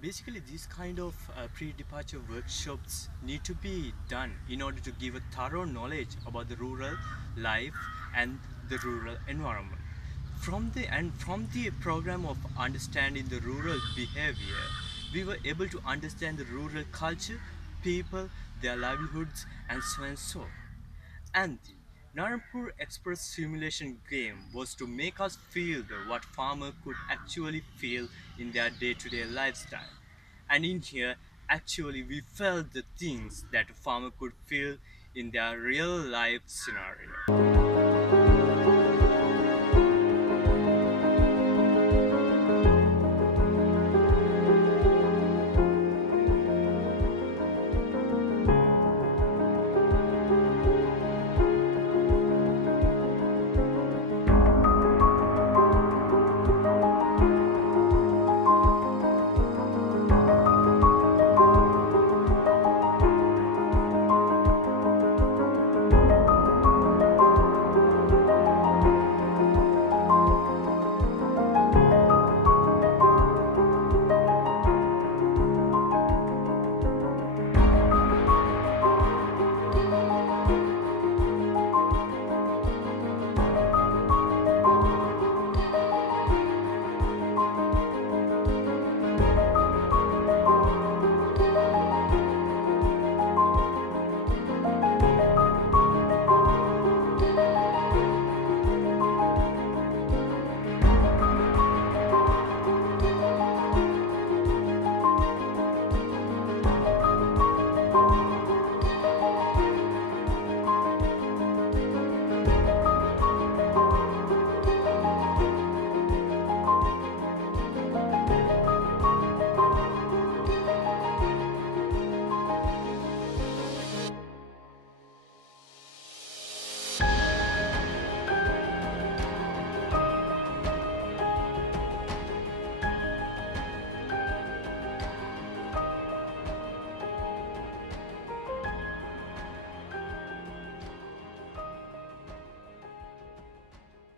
Basically, these kind of pre-departure workshops need to be done in order to give a thorough knowledge about the rural life and the rural environment. From the program of understanding the rural behavior, we were able to understand the rural culture, people, their livelihoods, and so and so. And the Narampur Express simulation game was to make us feel what farmer could actually feel in their day-to-day lifestyle. And in here, actually, we felt the things that a farmer could feel in their real life scenario.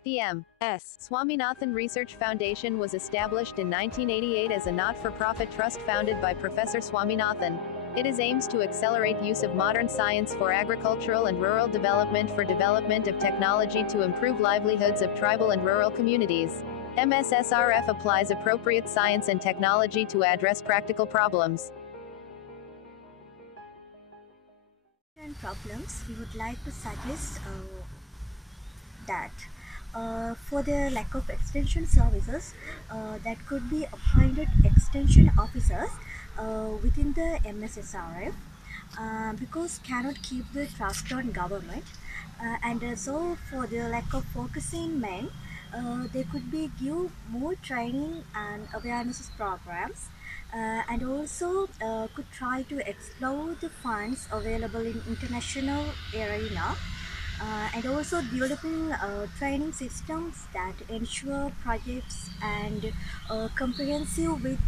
The M.S. Swaminathan Research Foundation was established in 1988 as a not-for-profit trust founded by Professor Swaminathan. It aims to accelerate use of modern science for agricultural and rural development for development of technology to improve livelihoods of tribal and rural communities. MSSRF applies appropriate science and technology to address practical problems. Problems, we would like to suggest that for the lack of extension services, that could be appointed extension officers within the MSSRF, because cannot keep the trust on government, and so for the lack of focusing men, they could be give more training and awareness programs, and also could try to explore the funds available in international arena, and also developing training systems that ensure projects and comprehensive with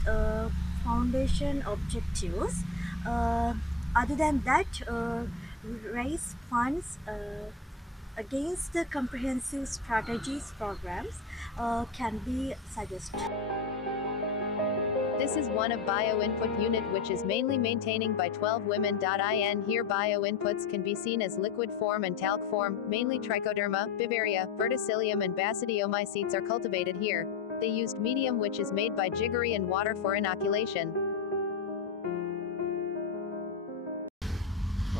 foundation objectives. Other than that, raise funds against the comprehensive strategies programs can be suggested. This is one of bio-input unit which is mainly maintaining by 12 women.in. Here bio-inputs can be seen as liquid form and talc form, mainly Trichoderma, Bivaria, Verticillium and Basidiomycetes are cultivated here. They used medium which is made by jiggery and water for inoculation.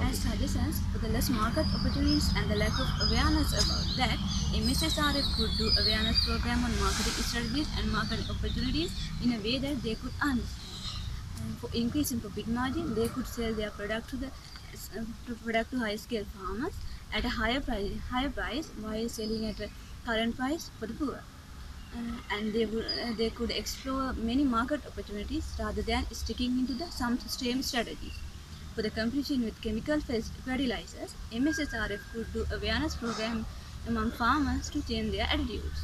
As suggestions for the less market opportunities and the lack of awareness about that, MSSRF could do awareness program on marketing strategies and marketing opportunities in a way that they could understand. For increasing profit margin, they could sell their product to high-scale farmers at a higher price while selling at a current price for the poor. And they could explore many market opportunities rather than sticking into some same strategies. For the competition with chemical fertilizers, MSSRF could do awareness program among farmers to change their attitudes.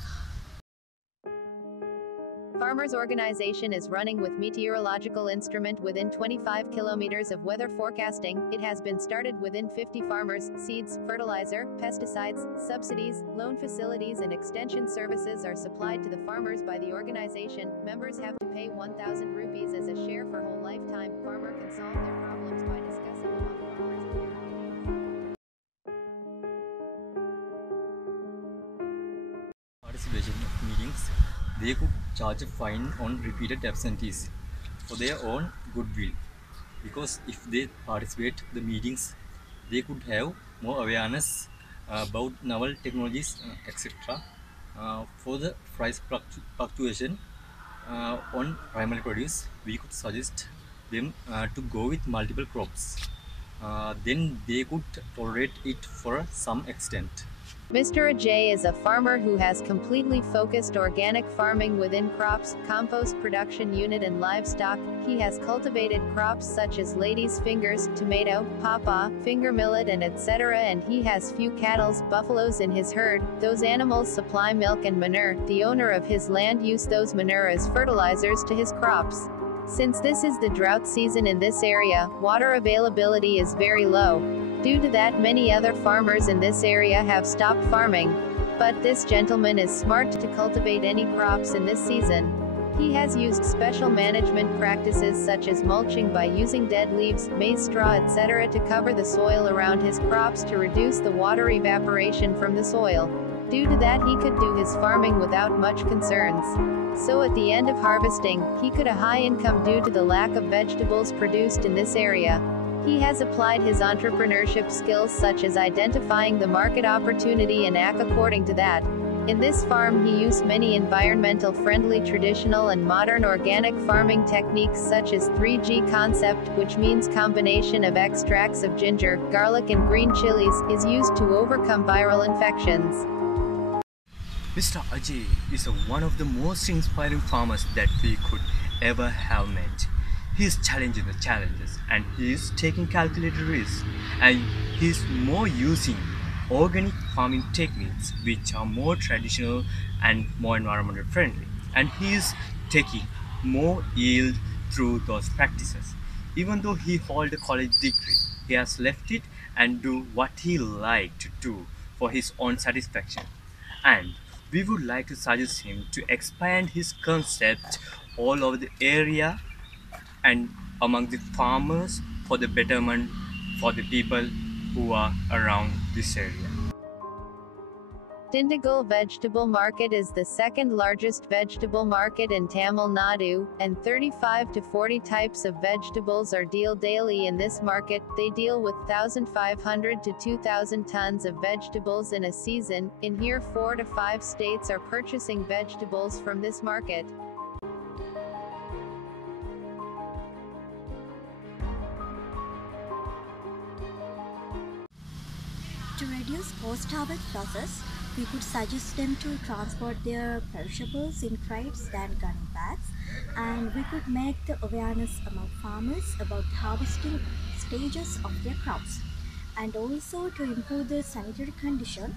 farmers' organization is running with meteorological instrument within 25 kilometers of weather forecasting. It has been started within 50 farmers. Seeds, fertilizer, pesticides, subsidies, loan facilities and extension services are supplied to the farmers by the organization. Members have to pay 1,000 rupees as a share for whole lifetime. Farmer can solve their problems by discussing among farmers at their meetings. Participation of meetings, they could charge a fine on repeated absentees for their own goodwill. Because if they participate the meetings, they could have more awareness about novel technologies, etc. For the price fluctuation on primary produce, we could suggest them to go with multiple crops. Then they could tolerate it for some extent. Mr. Ajay is a farmer who has completely focused organic farming within crops, compost production unit and livestock. He has cultivated crops such as lady's fingers, tomato, pawpaw, finger millet and etc. and he has few cattle, buffaloes in his herd. Those animals supply milk and manure. The owner of his land use those manure as fertilizers to his crops. Since this is the drought season in this area, water availability is very low. Due to that, many other farmers in this area have stopped farming. But this gentleman is smart to cultivate any crops in this season. He has used special management practices such as mulching by using dead leaves, maize straw etc. to cover the soil around his crops to reduce the water evaporation from the soil. Due to that, he could do his farming without much concerns. So at the end of harvesting, he could a high income due to the lack of vegetables produced in this area. He has applied his entrepreneurship skills such as identifying the market opportunity and act according to that. In this farm he used many environmental friendly traditional and modern organic farming techniques such as 3G concept, which means combination of extracts of ginger, garlic and green chilies, is used to overcome viral infections. Mr. Ajay is one of the most inspiring farmers that we could ever have met. He is challenging the challenges and he is taking calculated risks, and he is more using organic farming techniques which are more traditional and more environmental friendly, and he is taking more yield through those practices. Even though he holds a college degree, he has left it and do what he liked to do for his own satisfaction. And we would like to suggest him to expand his concept all over the area and among the farmers for the betterment for the people who are around this area. Dindigul Vegetable Market is the second largest vegetable market in Tamil Nadu, and 35 to 40 types of vegetables are deal daily in this market. They deal with 1,500 to 2,000 tons of vegetables in a season. In here 4 to 5 states are purchasing vegetables from this market. To reduce post-harvest losses, we could suggest them to transport their perishables in crates than gunny bags, and we could make the awareness among farmers about harvesting stages of their crops. And also to improve the sanitary condition,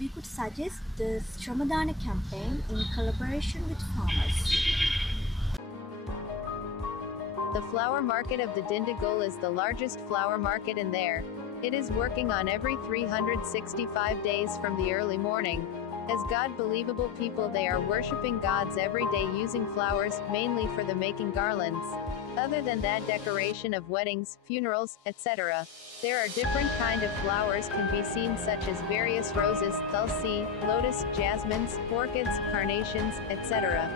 we could suggest the Shramadana campaign in collaboration with farmers. The flower market of the Dindigul is the largest flower market in there. It is working on every 365 days from the early morning. As God-believable people, they are worshipping gods every day using flowers, mainly for the making garlands. Other than that, decoration of weddings, funerals, etc. There are different kind of flowers can be seen such as various roses, tulsi, lotus, jasmines, orchids, carnations, etc.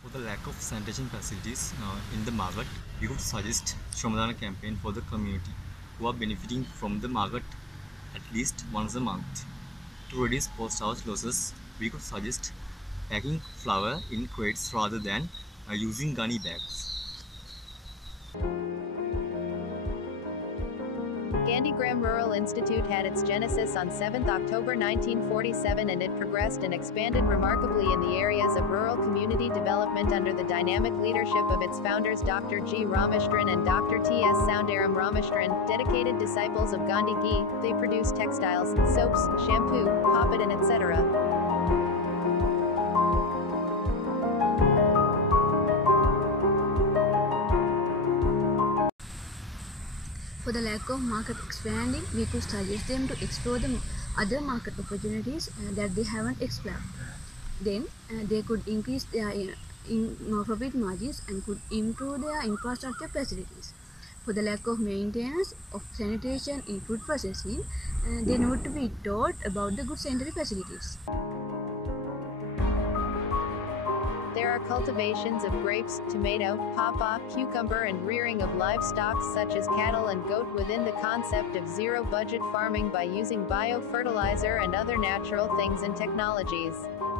For the lack of sanitation facilities in the market, we would suggest Shramadana campaign for the community who are benefiting from the market at least once a month. To reduce post-harvest losses, we could suggest packing flour in crates rather than using gunny bags. Gandhigram Rural Institute had its genesis on 7 October 1947, and it progressed and expanded remarkably in the areas of rural community development under the dynamic leadership of its founders Dr. G. Rameshwaran and Dr. T. S. Soundaram Rameshwaran, dedicated disciples of Gandhi Ghee. They produce textiles, soaps, shampoo, poppet and etc. For the lack of market expanding, we could suggest them to explore the other market opportunities that they haven't explored. Then they could increase their profit margins and could improve their infrastructure facilities. For the lack of maintenance of sanitation in food processing, they need to be taught about the good sanitary facilities. There are cultivations of grapes, tomato, pawpaw, cucumber and rearing of livestock such as cattle and goat within the concept of zero-budget farming by using biofertilizer and other natural things and technologies.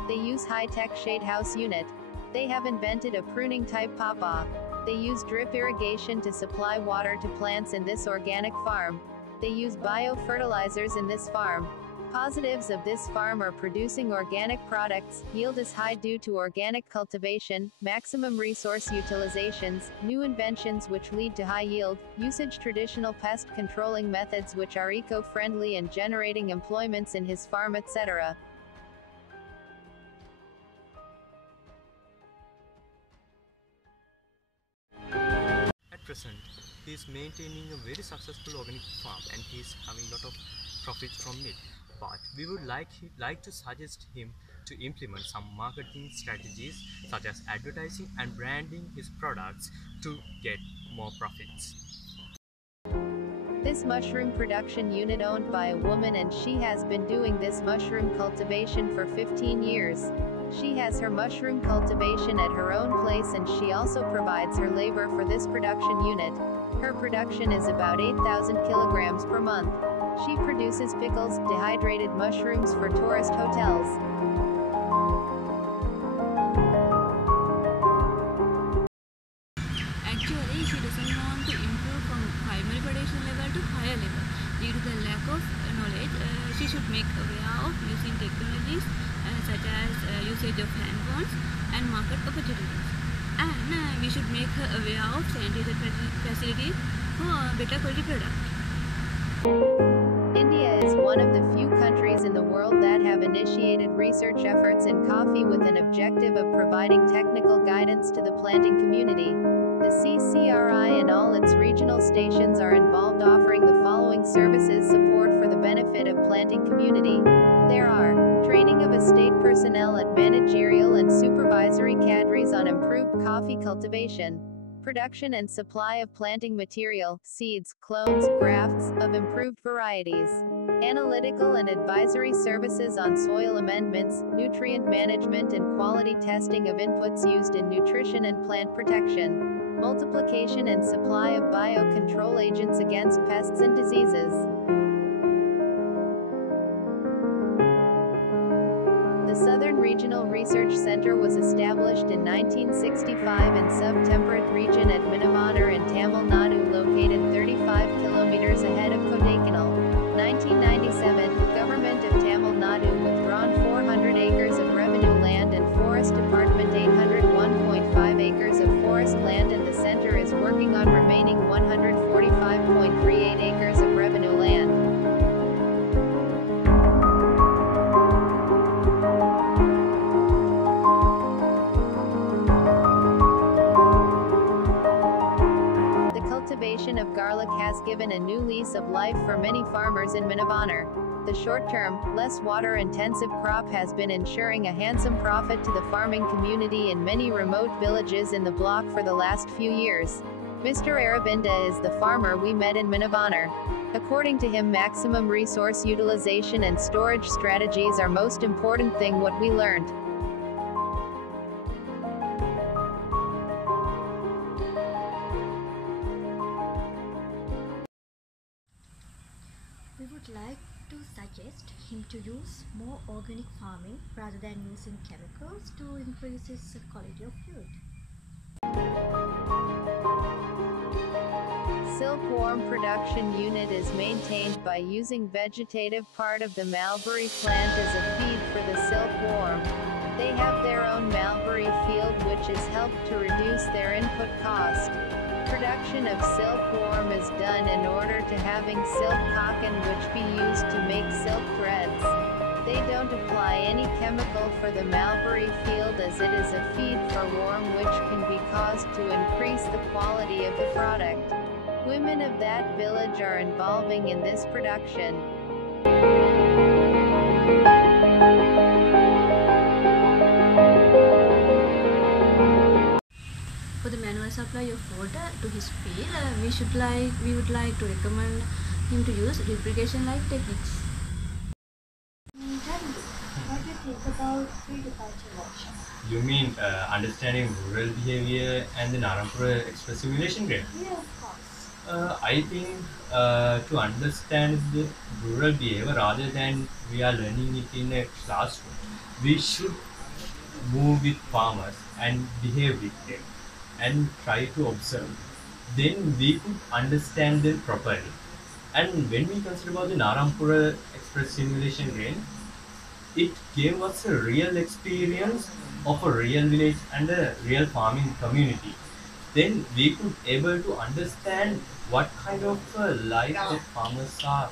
They use high-tech shade house unit. They have invented a pruning type pawpaw. They use drip irrigation to supply water to plants in this organic farm. They use biofertilizers in this farm. Positives of this farm are producing organic products, yield is high due to organic cultivation, maximum resource utilizations, new inventions which lead to high yield, usage traditional pest controlling methods which are eco-friendly and generating employments in his farm etc. At present, he is maintaining a very successful organic farm and he is having a lot of profits from it. But we would like to suggest him to implement some marketing strategies such as advertising and branding his products to get more profits. This mushroom production unit owned by a woman, and she has been doing this mushroom cultivation for 15 years. She has her mushroom cultivation at her own place and she also provides her labor for this production unit. Her production is about 8,000 kilograms per month. She produces pickles, dehydrated mushrooms for tourist hotels. Actually, she doesn't want to improve from primary production level to higher level. Due to the lack of knowledge, she should make aware of using technologies such as usage of hand phones and market opportunities. And we should make her aware of sanitation facilities for better quality product. India is one of the few countries in the world that have initiated research efforts in coffee with an objective of providing technical guidance to the planting community. The CCRI and all its regional stations are involved offering the following services support for the benefit of planting community. There are training of estate personnel at managerial and supervisory cadres on improved coffee cultivation, production and supply of planting material, seeds, clones, grafts, of improved varieties, analytical and advisory services on soil amendments, nutrient management and quality testing of inputs used in nutrition and plant protection, multiplication and supply of biocontrol agents against pests and diseases. The Southern Regional Research Center was established in 1965 in sub-temperate region at Minavanar in Tamil Nadu, located 35 kilometers ahead of Kodaikanal. 1997, Government of Tamil Nadu withdrawn 400 acres of revenue land and Forest Department 801.5 acres of forest land, and the center is working on remaining 145.38 acres of revenue land. Cultivation of garlic has given a new lease of life for many farmers in Minavanar. The short-term, less water-intensive crop has been ensuring a handsome profit to the farming community in many remote villages in the block for the last few years. Mr. Arabinda is the farmer we met in Minavanar. According to him, maximum resource utilization and storage strategies are most important thing what we learned. We would like to suggest him to use more organic farming rather than using chemicals to increase his quality of food. silkworm production unit is maintained by using vegetative part of the mulberry plant as a feed for the silkworm. They have their own mulberry field which has helped to reduce their input cost. Production of silkworm is done in order to having silk cotton which be used to make silk threads. They don't apply any chemical for the mulberry field as it is a feed for worm which can be caused to increase the quality of the product. Women of that village are involving in this production. For the manual supply of water to his field, we would like to recommend him to use irrigation-like techniques. What do you think about pre-departure workshop? You mean understanding rural behavior and the Narampura express simulation grade? Yeah, of course. I think to understand the rural behavior rather than we are learning it in a classroom, we should move with farmers and behave with them and try to observe. Then we could understand them properly. And when we consider about the Narampura express simulation game, it gave us a real experience of a real village and a real farming community. Then we could able to understand what kind of life that farmers are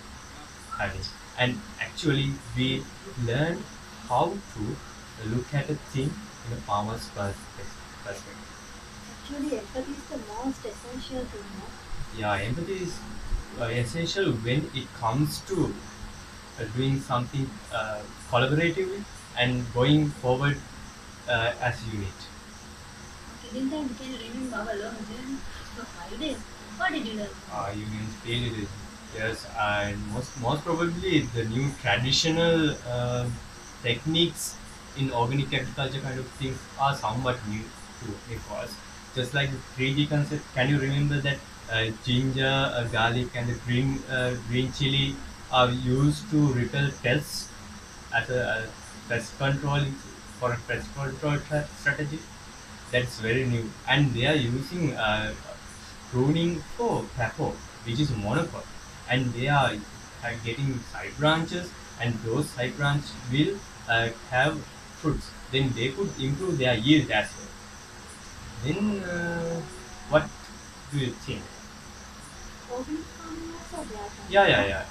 having. And actually we learned how to look at a thing in a farmer's perspective. Actually, empathy is the most essential thing. No? Yeah, empathy is essential when it comes to doing something collaboratively and going forward as unit. Okay, then can you remember our long journey for 5 days? What did you learn? You mean failure? Yes, and most probably the new traditional techniques in organic agriculture kind of things are somewhat new to because just like the 3D concept. Can you remember that ginger, garlic, and the green chili are used to repel pests as a pest control for a pest control strategy? That's very new, and they are using pruning for pepper, which is monocot, and they are getting side branches, and those side branches will have fruits. Then they could improve their yield as well. Then what do you think? Organic farming also there. Yeah.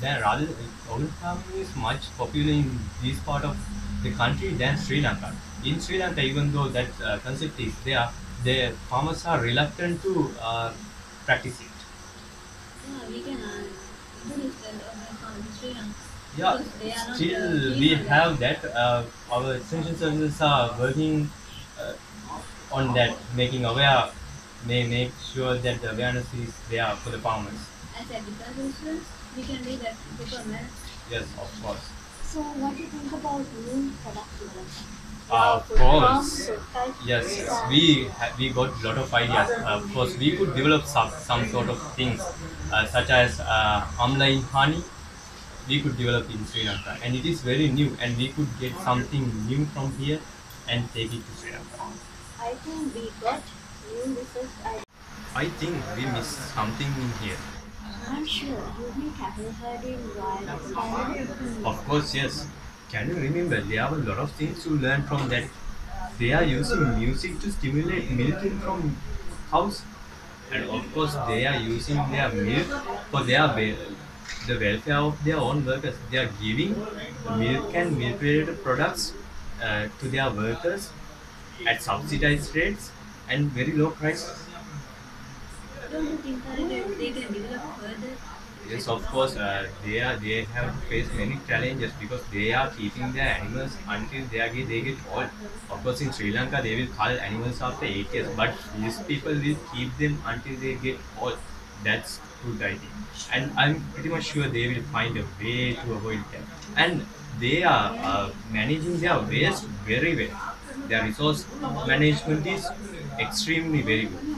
Then rather, organic farming is much popular in this part of the country than Sri Lanka. In Sri Lanka, even though that concept is there, the farmers are reluctant to practice it. Yeah, we can introduce the organic farm in Sri Lanka. Yeah, Because they are not still keen we on that. have that. Our extension services are working uh, on that, making aware, may make sure that the awareness is there for the farmers. As agricultural students, we can do that in proper manner. Yes, of course. So, what do you think about new product development? Of course. Yes, we got a lot of ideas. Of course, we could develop some sort of things such as online honey. We could develop in Sri Lanka, and it is very new, and we could get something new from here and take it to Sri Lanka. I think we got new research ideas. I think we missed something in here. I'm sure you may have heard in wild. Of course, yes. Can you remember? There are a lot of things to learn from that. They are using music to stimulate milking from cows, and of course, they are using their milk for the welfare of their own workers. They are giving the milk and milk-related products to their workers at subsidized rates and very low prices. Don't you think that they can develop further? Yes, of course, they have to face many challenges because they are keeping their animals until they get old. Of course, in Sri Lanka, they will cull animals after 8 years, but these people will keep them until they get old. That's good, I think. And I'm pretty much sure they will find a way to avoid that. And they are managing their waste very well. Their resource management is extremely very good.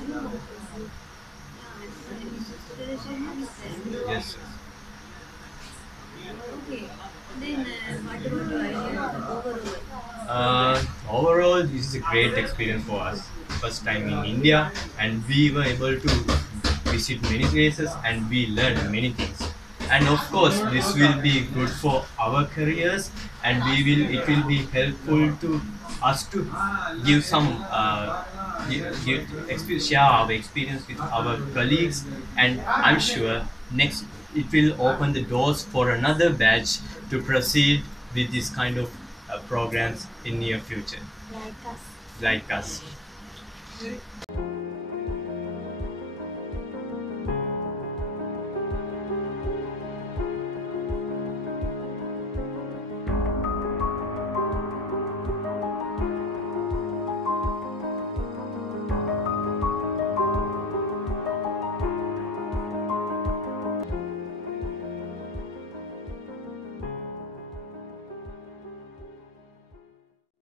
Yes. Okay. Then what about your idea overall? Overall, this is a great experience for us. First time in India, and we were able to visit many places, and we learn many things. And of course, this will be good for our careers, and it will be helpful to us to give some share our experience with our colleagues, and I'm sure next it will open the doors for another batch to proceed with this kind of programs in near future, like us. like us.